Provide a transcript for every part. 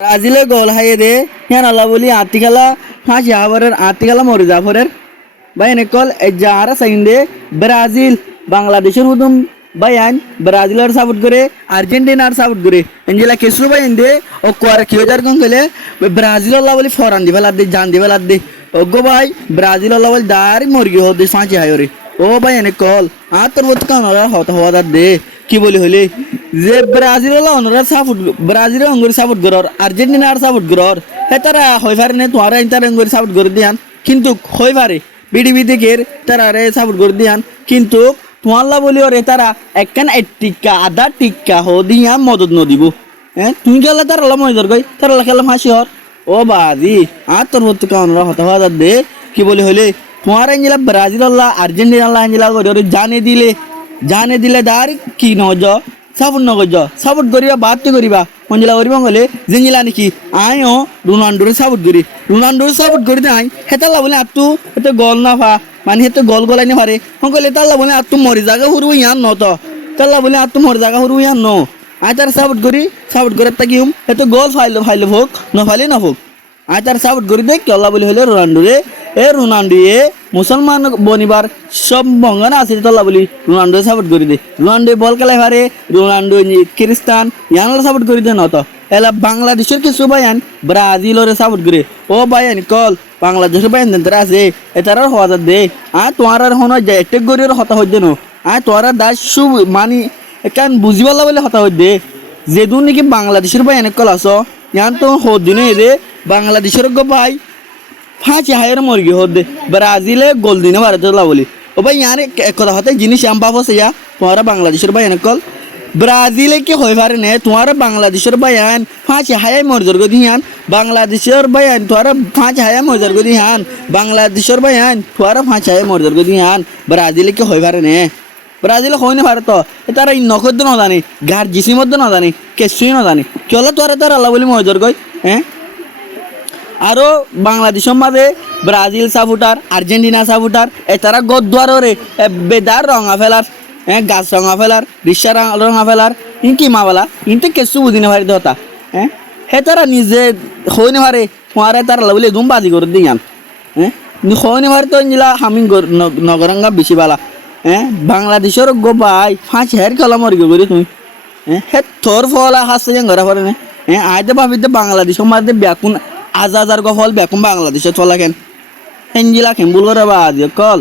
ব্রাজিলে গোল হাইয়ে দে হ্যাঁ আল্লাহ বলি আতিকালা ফাঁসি হাবরের আতিকালা মরে জাফরের ভাই এনেকল যারা সাইন দে ব্রাজিল বাংলাদেশের হুদুম বাইন ব্রাজিলের সাপোর্ট করে আর্জেন্টিনার সাপোর্ট করে এঞ্জেলা কেসু বাইন দে ও কোয়ার কিওজার কোন গেলে ব্রাজিল আল্লাহ বলি ফরান দি ফেলার দে জান দি ফেলার দে ওগো ভাই ব্রাজিল আল্লাহ বলি দাঁড়ি মরগি হতে ফাঁসি হায়রে ও ভাই এনেকল আর তোর বত কান হত হওয়া দে কি বলি হলে যে ব্রাজিল অনরা সাপোর্ট ব্রাজিলের অঙ্গুরি সাপোর্ট করর আর্জেন্টিনার সাপোর্ট করর হে তারা হই পারে না তোমার ইন্টার অঙ্গুরি সাপোর্ট করে দিয়ান কিন্তু হই পারে বিডিবি থেকে তারা রে সাপোর্ট করে দিয়ান কিন্তু তোমাল্লা বলি ওরে তারা একখান টিক্কা আধা টিক্কা হো দিয়া মদত ন দিব হ্যাঁ তুমি গেলে তার আল্লাহ মজর গই তার আল্লাহ খেলাম হাসি হর ও বাজি আর তোর হতে কারণরা হতা হওয়া দে কি বলি হলে তোমার আঞ্জিলা ব্রাজিল আল্লাহ আর্জেন্টিনা আল্লাহ আঞ্জিলা করে জানে দিলে দার কি নজ সাপোর্ট নগজ সাপোর্ট করিবা বাদ করিবা মঞ্জিলা করিবা বলে জিঞ্জিলা নাকি আইও রোনাল্ডোরে সাপোর্ট করি রোনাল্ডোরে সাপোর্ট করি নাই হেতাল্লা বলে আত্তু হেতে গল না পা মানে হেতে গল গলাই নে পারে হলে তাল্লা বলে আত্তু মরি জায়গা হুরু ইয়ান ন তো তাল্লা বলে আত্তু মরি জায়গা হুরু ইয়ান ন আই তার সাপোর্ট করে তাকিম হেতে গল ফাইলে হোক নফাইলে না হোক আই তার সাপোর্ট করি দেখ আল্লাহ বলে হলে রোনাল্ডোরে রোনাল্ডো মুসলমান বনিবার সব বঙ্গানা আছে তল্লা বলি রোনাল্ডো সাপোর্ট করে দে রোনাল্ডো বল খেলাই পারে রোনাল্ডো খ্রিস্টান ইয়ানলা সাপোর্ট করে দে নত এলা বাংলাদেশের কিছু বায়ান ব্রাজিলের সাপোর্ট করে ও বায়ান কল বাংলাদেশের বায়ান তারা আছে এটার হওয়া দে তোমার হন যায় এটেক গরিয়র হতা হইতে নো তোমার দাস সু মানি কেন বুঝিবালা বলে হতা হইতে যেদুন নাকি বাংলাদেশের বায়ান কল আস ইয়ান তো হদিনে এদে বাংলাদেশের গো ভাই ফাঁচি হায়ের মুরগি হদে ব্রাজিলে গোল দিনে ভারত বলি ও ভাই ইয়ার এক কথা হতে জিনিস এম্পা ফসে তোমার বাংলাদেশের ভাই কল ব্রাজিলে কি হয়ে পারে না তোমার বাংলাদেশের বায়ান ফাঁচি হায় মর্জর গদি হান বাংলাদেশের বায়ান তোমার ফাঁচি হায় মর্জর গদি হান বাংলাদেশের বায়ান তোমার ফাঁচি হায় মর্জর গদি হান ব্রাজিলে কি হয়ে পারে না ব্রাজিলে হয় না ভারত তারা নখদ্য ন জানি গার জিসির মধ্যে ন জানি কেসুই ন জানি কি হলো তোর আল্লাহ বলি মর্জর গই হ্যাঁ আরো বাংলাদেশের মাঝে ব্রাজিল সাপোর্টার আর্জেন্টিনা সাপোর্টার তারা গদ্দারে বেদার রঙা ফেলার গাছ রঙা ফেলার রিক্সা রঙা ফেলার ইনকি মাওয়ালা ইনতে কেসু বুঝি না পারি হতা হে তারা নিজে হই না পারে তোমার তার বলে দুম বাজি করে দিয়ান হই না পারে তো ইঞ্জিলা হামি নগরঙ্গা বেশি বালা বাংলাদেশের গো ভাই ফাঁসি হের খেলা মরি গরি তুমি হে তোর ফলা হাসতে ঘরে পড়ে না আয়তে ভাবিতে বাংলাদেশের মাঝে ব্যাকুন হাজার গফল বেকম বাংলাদেশে চলা কেন হেঞ্জিলা খেম্বুল করে বাজ কল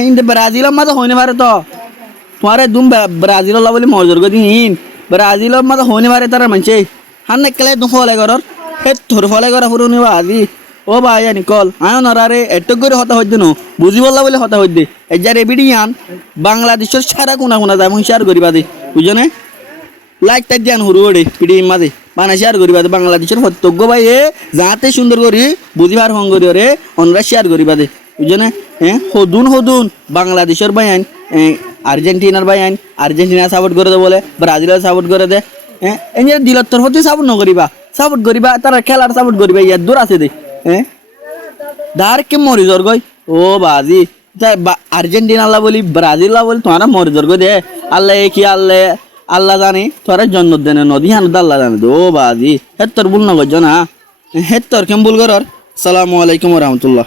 ইন্দে ব্রাজিলের মাঝে হইনে পারে তো তোমার দুম ব্রাজিল বলে মজুর দিন ব্রাজিলের মাঝে হইনে পারে তারা মানছে হান নেকলে দুম ফলে ঘরর হে তোর ফলে ঘর পুরো নিবা আজি ও ভাই আনি কল আয় নরারে এটক করে হতা হইতে নো বুঝি বললা বলে হতা হইতে এজার এবিডি আন বাংলাদেশের সারা কোনা যায় শেয়ার করিবা দে বুঝনে লাইক তাই দিয়ান হুরু ওড়ে পিডি মাঝে বানা শেয়ার করিবা বাংলাদেশের সত্যজ্ঞ ভাই যাতে সুন্দর করি বুঝিবার হং করি রে অনরা শেয়ার করিবা দে বুঝনে হদুন বাংলাদেশের বাইন আর্জেন্টিনার বাইন আর্জেন্টিনা সাপোর্ট করে দে বলে ব্রাজিলের সাপোর্ট করে দে এনে দিলত তোর হতে সাপোর্ট সাপোর্ট করিবা তারা খেলার সাপোর্ট করিবা ইয়ার দূর আছে দে দার কে মরি জর গই ও বাজি আর্জেন্টিনা আল্লাহ বলি ব্রাজিল বলি তোমার মরি জর গই দে আল্লাহ কি আল্লাহ জানে তোরা জন্মদিন নদী হান আল্লাহ জানে ও বাজি হেত্তর ভুল না করছো না হেত্তর কেম ভুল করর সালামু আলাইকুম রহমতুল্লাহ।